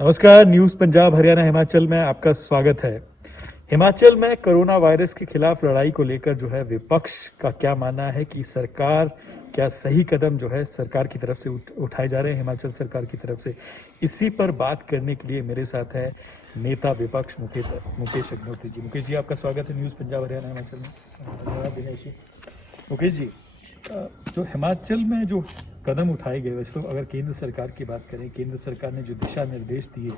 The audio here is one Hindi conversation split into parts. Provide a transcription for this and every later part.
नमस्कार, न्यूज पंजाब हरियाणा हिमाचल में आपका स्वागत है। हिमाचल में कोरोना वायरस के खिलाफ लड़ाई को लेकर जो है विपक्ष का क्या मानना है कि सरकार क्या सही कदम जो है सरकार की तरफ से उठाए जा रहे हैं हिमाचल सरकार की तरफ से। इसी पर बात करने के लिए मेरे साथ है नेता विपक्ष मुकेश अग्निहोत्री जी। मुकेश जी, आपका स्वागत है न्यूज पंजाब हरियाणा हिमाचल में। धन्यवाद दिनेश जी। मुकेश जी, जो हिमाचल में जो कदम उठाए गए, वैसे तो अगर केंद्र सरकार की बात करें, केंद्र सरकार ने जो दिशा निर्देश दिए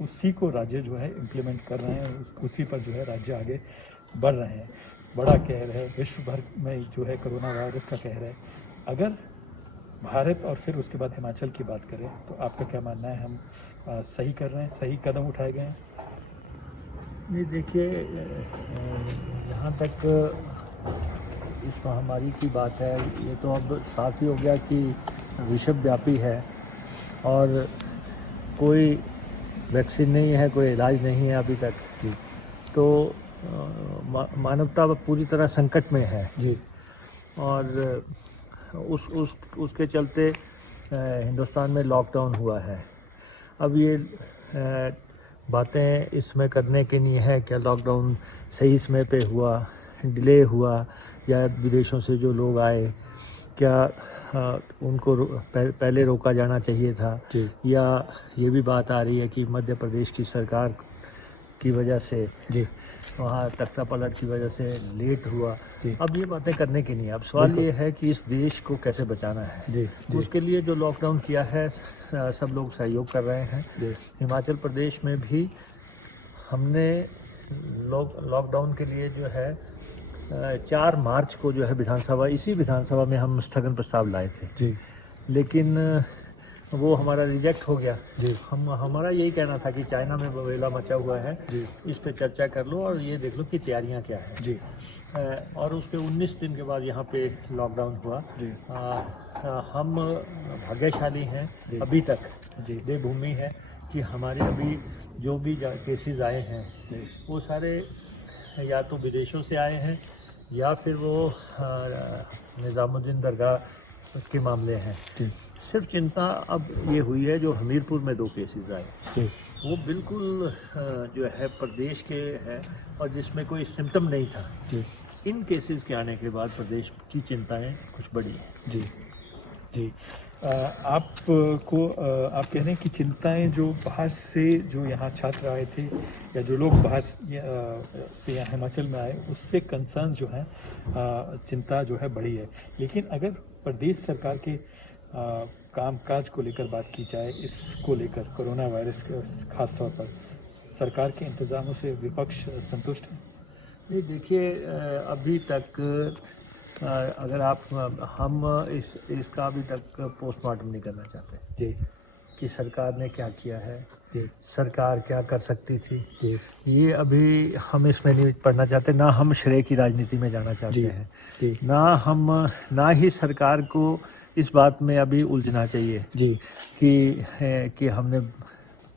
उसी को राज्य जो है इम्प्लीमेंट कर रहे हैं, उसी पर जो है राज्य आगे बढ़ रहे हैं। बड़ा कहर है, विश्व भर में जो है कोरोना वायरस का कहर है। अगर भारत और फिर उसके बाद हिमाचल की बात करें तो आपका क्या मानना है, हम सही कर रहे हैं, सही कदम उठाए गए हैं? नहीं, देखिए, जहाँ तक इस महामारी की बात है, ये तो अब साफ ही हो गया कि विश्वव्यापी है और कोई वैक्सीन नहीं है, कोई इलाज नहीं है अभी तक। तो मानवता पूरी तरह संकट में है जी। और उसके चलते हिंदुस्तान में लॉकडाउन हुआ है। अब ये बातें इसमें करने की नहीं है क्या लॉकडाउन सही समय पे हुआ, डिले हुआ, या विदेशों से जो लोग आए क्या उनको पहले रोका जाना चाहिए था, या ये भी बात आ रही है कि मध्य प्रदेश की सरकार की वजह से जी वहाँ तख्ता पलट की वजह से लेट हुआ। जी। अब ये बातें करने की नहीं है। अब सवाल ये है कि इस देश को कैसे बचाना है। जी जी उसके लिए जो लॉकडाउन किया है, सब लोग सहयोग कर रहे हैं। जी हिमाचल प्रदेश में भी हमने लॉकडाउन के लिए जो है 4 मार्च को जो है इसी विधानसभा में हम स्थगन प्रस्ताव लाए थे, जी लेकिन वो हमारा रिजेक्ट हो गया। जी हमारा यही कहना था कि चाइना में बवेला मचा हुआ है, जी इस पे चर्चा कर लो और ये देख लो कि तैयारियां क्या है। जी और उसके 19 दिन के बाद यहाँ पे लॉकडाउन हुआ। जी हम भाग्यशाली हैं जी। अभी तक, जी देवभूमि है कि हमारे अभी जो भी केसेस आए हैं जी वो सारे या तो विदेशों से आए हैं या फिर वो निज़ामुद्दीन दरगाह के मामले हैं। जी सिर्फ चिंता अब ये हुई है जो हमीरपुर में 2 केसेस आए, जी वो बिल्कुल जो है प्रदेश के हैं और जिसमें कोई सिम्टम नहीं था। जी इन केसेस के आने के बाद प्रदेश की चिंताएं कुछ बढ़ी हैं। जी जी। आपको आप कह रहे हैं कि चिंताएं जो बाहर से जो यहाँ छात्र आए थे या जो लोग बाहर से यहाँ हिमाचल में आए, उससे कंसर्न्स जो हैं, चिंता जो है बढ़ी है। लेकिन अगर प्रदेश सरकार के कामकाज को लेकर बात की जाए, इसको लेकर कोरोना वायरस के खास तौर पर सरकार के इंतज़ामों से विपक्ष संतुष्ट है? ये देखिए, अभी तक अगर हम इसका अभी तक पोस्टमार्टम नहीं करना चाहते जी कि सरकार ने क्या किया है, जी सरकार क्या कर सकती थी, जी ये अभी हम इसमें नहीं पढ़ना चाहते। ना हम श्रेय की राजनीति में जाना चाहते जी हैं, जी ना ही सरकार को इस बात में अभी उलझना चाहिए जी कि हमने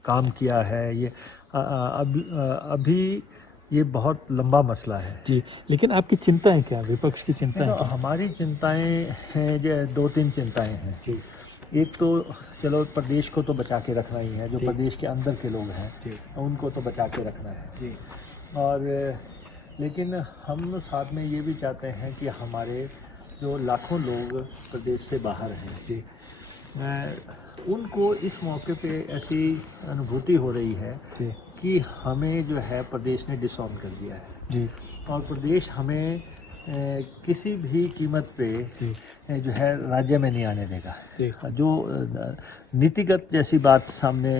काम किया है। ये अभी ये बहुत लंबा मसला है। जी। लेकिन आपकी चिंताएं क्या, विपक्ष की चिंताएं क्या? हमारी चिंताएं हैं, जो 2-3 चिंताएं हैं। जी एक तो चलो प्रदेश को तो बचा के रखना ही है, जो जी। प्रदेश के अंदर के लोग हैं जी उनको तो बचा के रखना है। जी और लेकिन हम साथ में ये भी चाहते हैं कि हमारे जो लाखों लोग प्रदेश से बाहर हैं, जी उनको इस मौके पे ऐसी अनुभूति हो रही है जी कि हमें जो है प्रदेश ने डिसऑन कर दिया है जी और प्रदेश हमें किसी भी कीमत पे जी जो है राज्य में नहीं आने देगा। जी जो नीतिगत जैसी बात सामने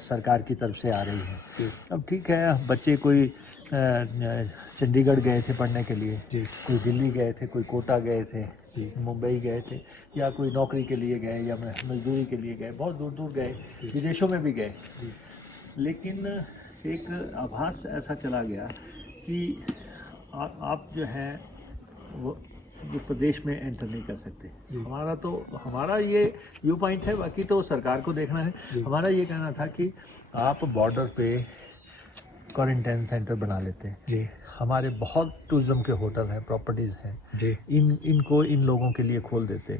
सरकार की तरफ से आ रही है। जी अब ठीक है, बच्चे कोई चंडीगढ़ गए थे पढ़ने के लिए, जी कोई दिल्ली गए थे, कोई कोटा गए थे, जी मुंबई गए थे, या कोई नौकरी के लिए गए या मजदूरी के लिए गए, बहुत दूर दूर गए, विदेशों में भी गए। जी लेकिन एक आभास ऐसा चला गया कि आप जो है वो जो प्रदेश में एंटर नहीं कर सकते। हमारा ये व्यू पॉइंट है, बाकी तो सरकार को देखना है। हमारा ये कहना था कि आप बॉर्डर पे क्वारंटाइन सेंटर बना लेते हैं। जी हमारे बहुत टूरिज्म के होटल हैं, प्रॉपर्टीज़ हैं, जी इनको इन लोगों के लिए खोल देते।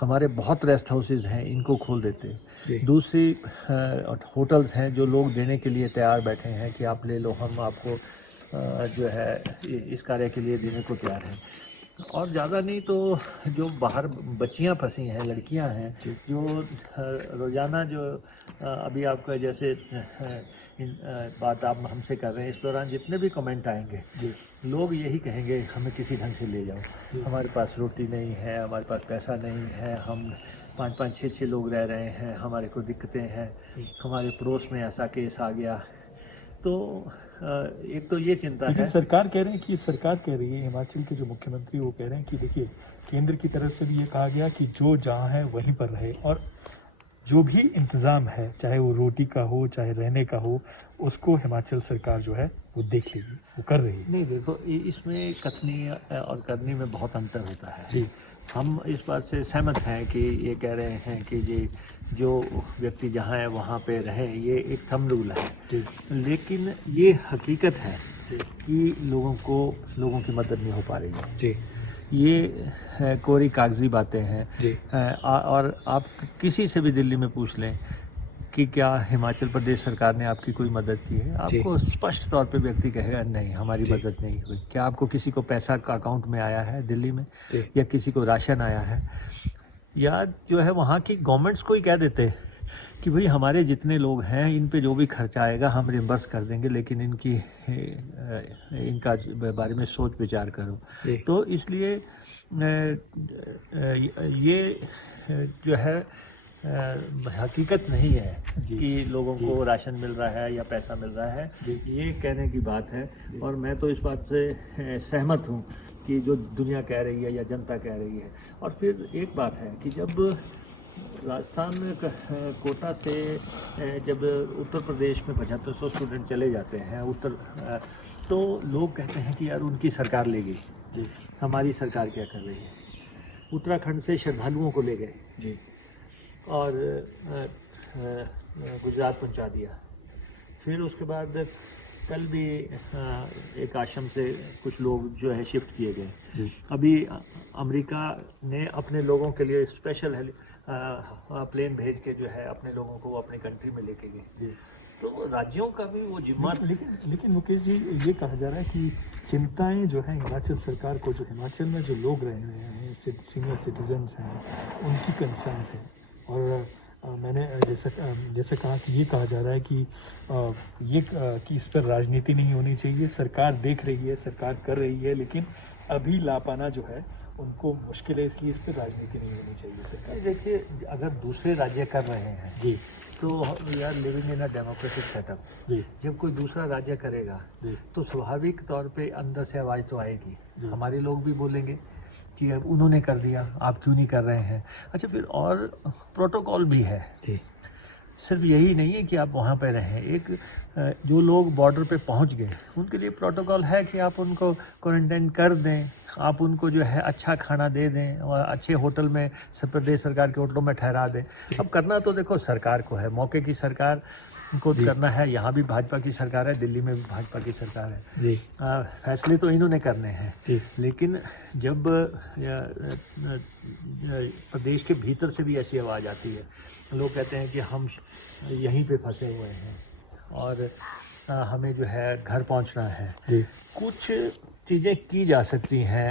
हमारे बहुत रेस्ट हाउसेज हैं, इनको खोल देते। जी दूसरी होटल्स हैं जो लोग देने के लिए तैयार बैठे हैं कि आप ले लो, हम आपको जो है इस कार्य के लिए देने को तैयार हैं। और ज़्यादा नहीं तो जो बाहर बच्चियां फंसी हैं, लड़कियां हैं, जो रोज़ाना जो अभी आपका जैसे बात आप हमसे कर रहे हैं, इस दौरान जितने भी कमेंट आएंगे जी लोग यही कहेंगे हमें किसी ढंग से ले जाओ, हमारे पास रोटी नहीं है, हमारे पास पैसा नहीं है, हम 5-5, 6-6 लोग रह रहे हैं, हमारे को दिक्कतें हैं, हमारे पड़ोस में ऐसा केस आ गया। तो एक तो ये चिंता लेकिन है। सरकार कह रहे हैं कि सरकार कह रही है, हिमाचल के जो मुख्यमंत्री वो कह रहे हैं कि देखिए केंद्र की तरफ से भी ये कहा गया कि जो जहाँ है वहीं पर रहे, और जो भी इंतज़ाम है चाहे वो रोटी का हो चाहे रहने का हो, उसको हिमाचल सरकार जो है वो देख लेगी, वो कर रही है। नहीं देखो, इसमें कथनी और करनी में बहुत अंतर होता है। जी हम इस बात से सहमत हैं कि ये कह रहे हैं कि जी जो व्यक्ति जहाँ है वहाँ पे रहे, ये एक थंब रूल है। जी लेकिन ये हकीकत है कि लोगों की मदद नहीं हो पा रही है। जी ये कोरी कागजी बातें हैं। जी और आप किसी से भी दिल्ली में पूछ लें कि क्या हिमाचल प्रदेश सरकार ने आपकी कोई मदद की है, आपको स्पष्ट तौर पे व्यक्ति कहेगा नहीं, हमारी जी। मदद नहीं हुई। क्या आपको किसी को पैसा का अकाउंट में आया है दिल्ली में, जी या किसी को राशन आया है, या जो है वहाँ की गवर्नमेंट्स को ही कह देते कि भाई हमारे जितने लोग हैं इन पे जो भी खर्चा आएगा हम रिम्बर्स कर देंगे, लेकिन इनका बारे में सोच विचार करो। जी तो इसलिए ये जो है हकीकत नहीं है जी। कि लोगों जी। को राशन मिल रहा है या पैसा मिल रहा है, ये कहने की बात है। और मैं तो इस बात से सहमत हूँ कि जो दुनिया कह रही है या जनता कह रही है। और फिर एक बात है कि जब राजस्थान कोटा से जब उत्तर प्रदेश में 7500 स्टूडेंट चले जाते हैं तो लोग कहते हैं कि यार उनकी सरकार ले गई, जी हमारी सरकार क्या कर रही है। उत्तराखंड से श्रद्धालुओं को ले गए जी और गुजरात पहुंचा दिया। फिर उसके बाद कल भी एक आश्रम से कुछ लोग जो है शिफ्ट किए गए। जी अभी अमेरिका ने अपने लोगों के लिए स्पेशल प्लेन भेज के जो है अपने लोगों को अपनी कंट्री में लेके गए। जी तो राज्यों का भी वो जिम्मा। लेकिन मुकेश जी, ये कहा जा रहा है कि चिंताएं जो है हिमाचल सरकार को, जो हिमाचल में जो लोग रह रहे हैं, सीनियर सिटीजन्स हैं, उनकी कंसर्न्स हैं। और मैंने जैसे कहा कि ये कहा जा रहा है कि कि इस पर राजनीति नहीं होनी चाहिए, सरकार देख रही है, सरकार कर रही है, लेकिन अभी ला पाना जो है उनको मुश्किल है, इसलिए इस पर राजनीति नहीं होनी चाहिए सरकार। देखिए, अगर दूसरे राज्य कर रहे हैं जी तो we are living in a democratic setup. जी जब कोई दूसरा राज्य करेगा जी तो स्वाभाविक तौर पे अंदर से आवाज़ तो आएगी। जी। हमारे लोग भी बोलेंगे कि अब उन्होंने कर दिया, आप क्यों नहीं कर रहे हैं। अच्छा, फिर और प्रोटोकॉल भी है, जी सिर्फ यही नहीं है कि आप वहाँ पे रहें। एक जो लोग बॉर्डर पे पहुँच गए उनके लिए प्रोटोकॉल है कि आप उनको क्वारंटाइन कर दें, आप उनको जो है अच्छा खाना दे दें और अच्छे होटल में, प्रदेश सरकार के होटलों में ठहरा दें। अब करना तो देखो सरकार को है, मौके की सरकार को करना है। यहाँ भी भाजपा की सरकार है, दिल्ली में भी भाजपा की सरकार है। जी फैसले तो इन्होंने करने हैं, जी लेकिन जब प्रदेश के भीतर से भी ऐसी आवाज़ आती है, लोग कहते हैं कि हम यहीं पे फंसे हुए हैं और हमें जो है घर पहुंचना है। जी कुछ चीज़ें की जा सकती हैं,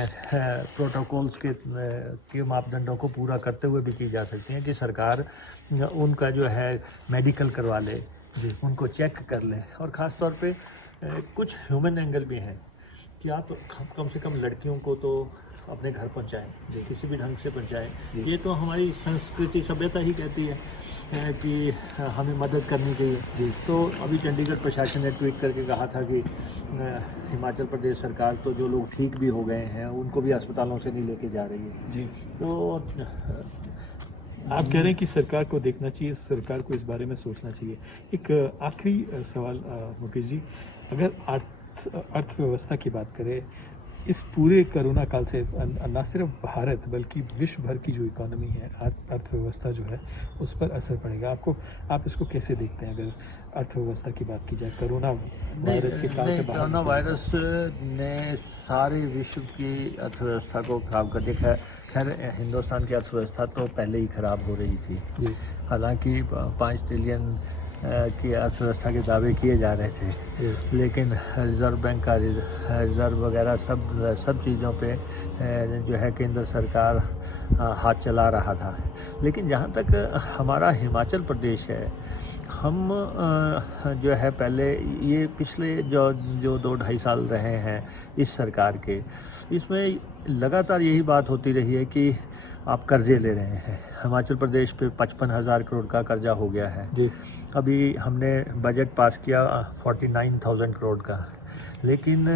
प्रोटोकॉल्स के मापदंडों को पूरा करते हुए भी की जा सकती हैं कि सरकार उनका जो है मेडिकल करवा ले, जी उनको चेक कर ले। और ख़ास तौर पे कुछ ह्यूमन एंगल भी हैं कि आप कम से कम लड़कियों को तो अपने घर पहुंचाएं, किसी भी ढंग से पहुंचाएं। ये तो हमारी संस्कृति, सभ्यता ही कहती है कि हमें मदद करनी चाहिए। जी तो अभी चंडीगढ़ प्रशासन ने ट्वीट करके कहा था कि हिमाचल प्रदेश सरकार तो जो लोग ठीक भी हो गए हैं उनको भी अस्पतालों से नहीं लेके जा रही है। जी तो आप कह रहे हैं कि सरकार को देखना चाहिए, सरकार को इस बारे में सोचना चाहिए। एक आखिरी सवाल मुकेश जी, अगर अर्थव्यवस्था की बात करें, इस पूरे कोरोना काल से न सिर्फ भारत बल्कि विश्व भर की जो इकोनॉमी है, अर्थव्यवस्था जो है, उस पर असर पड़ेगा। आप इसको कैसे देखते हैं अगर अर्थव्यवस्था की बात की जाए कोरोना वायरस के काल से बाहर कोरोना निकलने वायरस ने सारे विश्व की अर्थव्यवस्था को खराब कर दिया। खैर हिंदुस्तान की अर्थव्यवस्था तो पहले ही खराब हो रही थी। जी, हालांकि 5 ट्रिलियन की अर्थव्यवस्था के दावे किए जा रहे थे, जी, लेकिन रिज़र्व बैंक का रिज़र्व वगैरह सब चीज़ों पे जो है केंद्र सरकार हाथ चला रहा था। लेकिन जहाँ तक हमारा हिमाचल प्रदेश है, हम जो है पहले ये पिछले जो 2-2.5 साल रहे हैं इस सरकार के, इसमें लगातार यही बात होती रही है कि आप कर्जे ले रहे हैं। हिमाचल प्रदेश पे 55,000 करोड़ का कर्जा हो गया है। जी, अभी हमने बजट पास किया 49,000 करोड़ का, लेकिन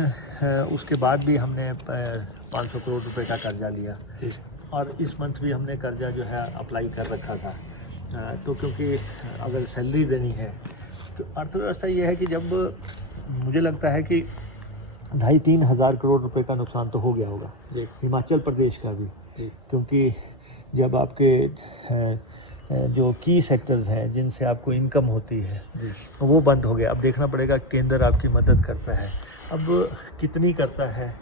उसके बाद भी हमने 500 करोड़ रुपए का कर्जा लिया। जी, और इस मंथ भी हमने कर्जा जो है अप्लाई कर रखा था। तो क्योंकि अगर सैलरी देनी है, तो अर्थव्यवस्था ये है कि जब मुझे लगता है कि 2,500-3 हज़ार करोड़ रुपए का नुकसान तो हो गया होगा जी, हिमाचल प्रदेश का भी, जी, क्योंकि जब आपके जो की सेक्टर्स हैं जिनसे आपको इनकम होती है जी, वो बंद हो गया। अब देखना पड़ेगा केंद्र आपकी मदद करता है, अब कितनी करता है।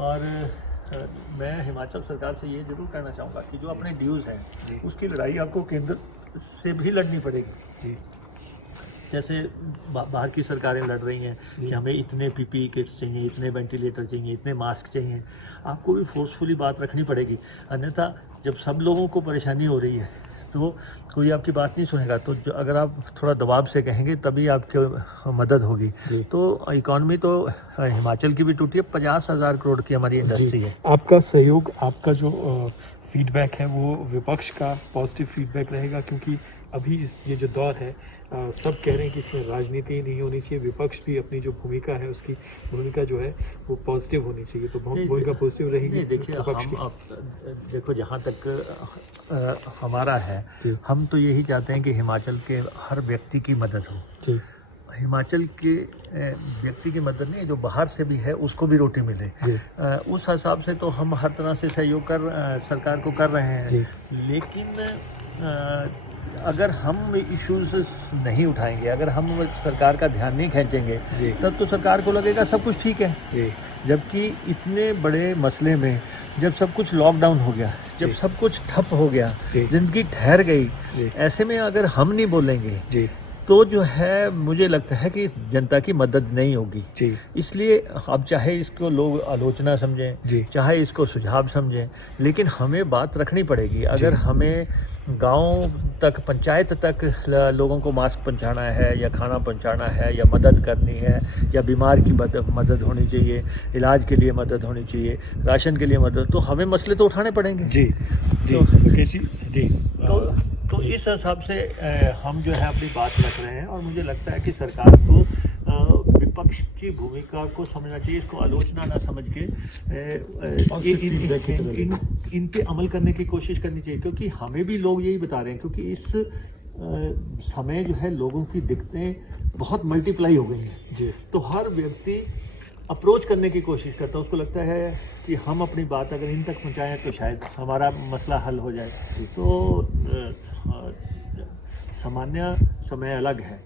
और मैं हिमाचल सरकार से ये ज़रूर कहना चाहूँगा कि जो अपने ड्यूज़ हैं उसकी लड़ाई आपको केंद्र से भी लड़नी पड़ेगी। जी, जैसे बाहर की सरकारें लड़ रही हैं कि हमें इतने पीपीई किट्स चाहिए, इतने वेंटिलेटर चाहिए, इतने मास्क चाहिए, आपको भी फोर्सफुली बात रखनी पड़ेगी। अन्यथा जब सब लोगों को परेशानी हो रही है तो कोई आपकी बात नहीं सुनेगा। तो अगर आप थोड़ा दबाव से कहेंगे तभी आपकी मदद होगी। जी। तो इकॉनमी तो हिमाचल की भी टूटी है, 50,000 करोड़ की हमारी इंडस्ट्री है। आपका सहयोग, आपका जो फीडबैक है वो विपक्ष का पॉजिटिव फीडबैक रहेगा, क्योंकि अभी ये जो दौर है, सब कह रहे हैं कि इसमें राजनीति नहीं होनी चाहिए, विपक्ष भी अपनी जो भूमिका है उसकी भूमिका जो है वो पॉजिटिव होनी चाहिए, तो भूमिका पॉजिटिव रहेगी। नहीं, देखिए विपक्ष की। देखो जहाँ तक हमारा है, हम तो यही चाहते हैं कि हिमाचल के हर व्यक्ति की मदद हो। जी, हिमाचल के व्यक्ति की मदद नहीं, जो बाहर से भी है उसको भी रोटी मिले। जी, उस हिसाब से तो हम हर तरह से सहयोग सरकार को कर रहे हैं। जी, लेकिन अगर हम इश्यूज नहीं उठाएंगे, अगर हम सरकार का ध्यान नहीं खींचेंगे, जी, तब तो सरकार को लगेगा सब कुछ ठीक है। जी, जबकि इतने बड़े मसले में जब सब कुछ लॉकडाउन हो गया, जब जी। सब कुछ ठप हो गया, जी। जिंदगी ठहर गई, जी, ऐसे में अगर हम नहीं बोलेंगे जी, तो जो है मुझे लगता है कि जनता की मदद नहीं होगी। जी, इसलिए अब चाहे इसको लोग आलोचना समझें, जी, चाहे इसको सुझाव समझें, लेकिन हमें बात रखनी पड़ेगी। अगर हमें गांव तक, पंचायत तक लोगों को मास्क पहुंचाना है, या खाना पहुंचाना है, या मदद करनी है, या बीमार की मदद होनी चाहिए, इलाज के लिए मदद होनी चाहिए, राशन के लिए मदद, तो हमें मसले तो उठाने पड़ेंगे। जी, जी, तो- कैसी, जी, तो इस हिसाब से हम जो है अपनी बात रख रहे हैं, और मुझे लगता है कि सरकार को विपक्ष की भूमिका को समझना चाहिए, इसको आलोचना ना समझ के इन पे अमल करने की कोशिश करनी चाहिए। क्योंकि हमें भी लोग यही बता रहे हैं, क्योंकि इस समय जो है लोगों की दिक्कतें बहुत मल्टीप्लाई हो गई हैं। जी, तो हर व्यक्ति अप्रोच करने की कोशिश करता है, उसको लगता है कि हम अपनी बात अगर इन तक पहुंचाएं तो शायद हमारा मसला हल हो जाए। तो सामान्य समय अलग है,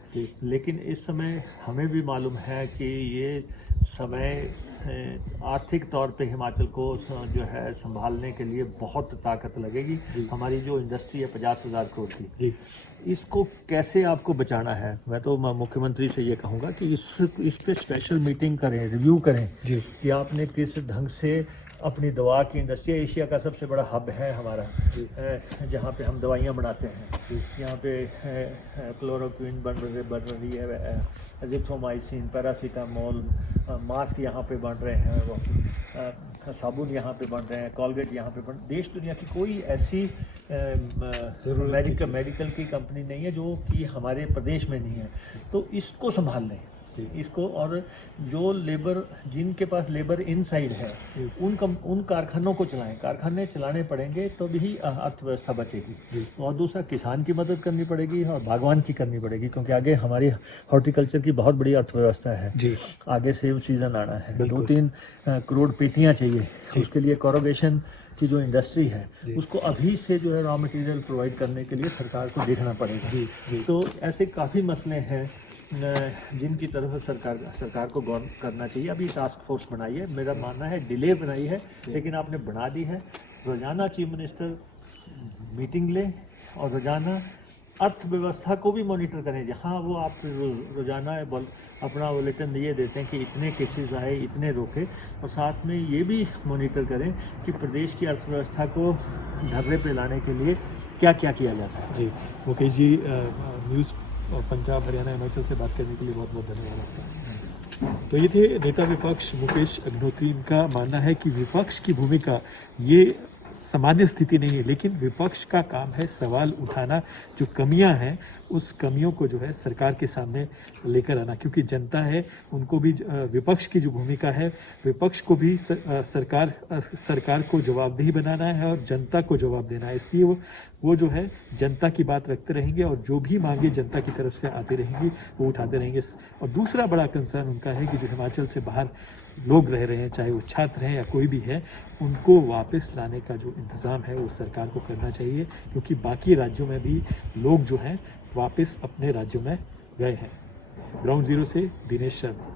लेकिन इस समय हमें भी मालूम है कि ये समय आर्थिक तौर पे हिमाचल को जो है संभालने के लिए बहुत ताकत लगेगी। हमारी जो इंडस्ट्री है 50,000 करोड़ की, जी, इसको कैसे आपको बचाना है, मैं तो मुख्यमंत्री से ये कहूँगा कि इस पे स्पेशल मीटिंग करें, रिव्यू करें जी, कि आपने किस ढंग से अपनी दवा की इंडस्ट्री, एशिया का सबसे बड़ा हब है हमारा, जहाँ पे हम दवाइयाँ बनाते हैं। यहाँ पे क्लोरोक्विन बन रही है, एजिथ्रोमाइसिन, पैरासीटामोल, मास्क यहाँ पे बन रहे हैं, वो साबुन यहाँ पे बन रहे हैं, कॉलगेट यहाँ पे देश दुनिया की कोई ऐसी मेडिकल की कंपनी नहीं है जो कि हमारे प्रदेश में नहीं है। तो इसको संभाल लें, इसको, और जो लेबर, जिनके पास लेबर इनसाइड है उन कारखानों को चलाएं, कारखाने चलाने पड़ेंगे तो भी अर्थव्यवस्था बचेगी। और दूसरा, किसान की मदद करनी पड़ेगी और बागवान की करनी पड़ेगी, क्योंकि आगे हमारी हॉर्टिकल्चर की बहुत बड़ी अर्थव्यवस्था है जी। आगे सेब सीजन आना है, बिल्कुल। 2-3 करोड़ पेटियां चाहिए, उसके लिए कोरोगेशन की जो इंडस्ट्री है उसको अभी से जो है रॉ मटेरियल प्रोवाइड करने के लिए सरकार को देखना पड़ेगा। जी। तो ऐसे काफ़ी मसले हैं जिनकी तरफ सरकार को गौर करना चाहिए। अभी टास्क फोर्स बनाई है, मेरा मानना है डिले बनाई है, लेकिन आपने बना दी है। रोजाना चीफ मिनिस्टर मीटिंग ले और रोजाना अर्थव्यवस्था को भी मॉनिटर करें। जहाँ वो आप रोजाना अपना बुलेटिन ये देते हैं कि इतने केसेस आए, इतने रोके, और साथ में ये भी मॉनिटर करें कि प्रदेश की अर्थव्यवस्था को ढर्रे पे लाने के लिए क्या क्या किया जा सकता है। जी, मुकेश जी, न्यूज़ पंजाब हरियाणा हिमाचल से बात करने के लिए बहुत बहुत धन्यवाद आपका। तो ये थे नेता विपक्ष मुकेश अग्निहोत्री। इनका मानना है कि विपक्ष की भूमिका ये सामान्य स्थिति नहीं है, लेकिन विपक्ष का काम है सवाल उठाना, जो कमियां हैं उस कमियों को जो है सरकार के सामने लेकर आना, क्योंकि जनता है, उनको भी विपक्ष की जो भूमिका है, विपक्ष को भी सरकार को जवाबदेही बनाना है और जनता को जवाब देना है। इसलिए वो जो है जनता की बात रखते रहेंगे और जो भी मांगे जनता की तरफ से आती रहेंगी वो उठाते रहेंगे। और दूसरा बड़ा कंसर्न उनका है कि जो हिमाचल से बाहर लोग रह रहे हैं, चाहे वो छात्र हैं या कोई भी है, उनको वापस लाने का जो इंतज़ाम है वो सरकार को करना चाहिए, क्योंकि बाकी राज्यों में भी लोग जो हैं वापस अपने राज्यों में गए हैं। ग्राउंड ज़ीरो से दिनेश शर्मा।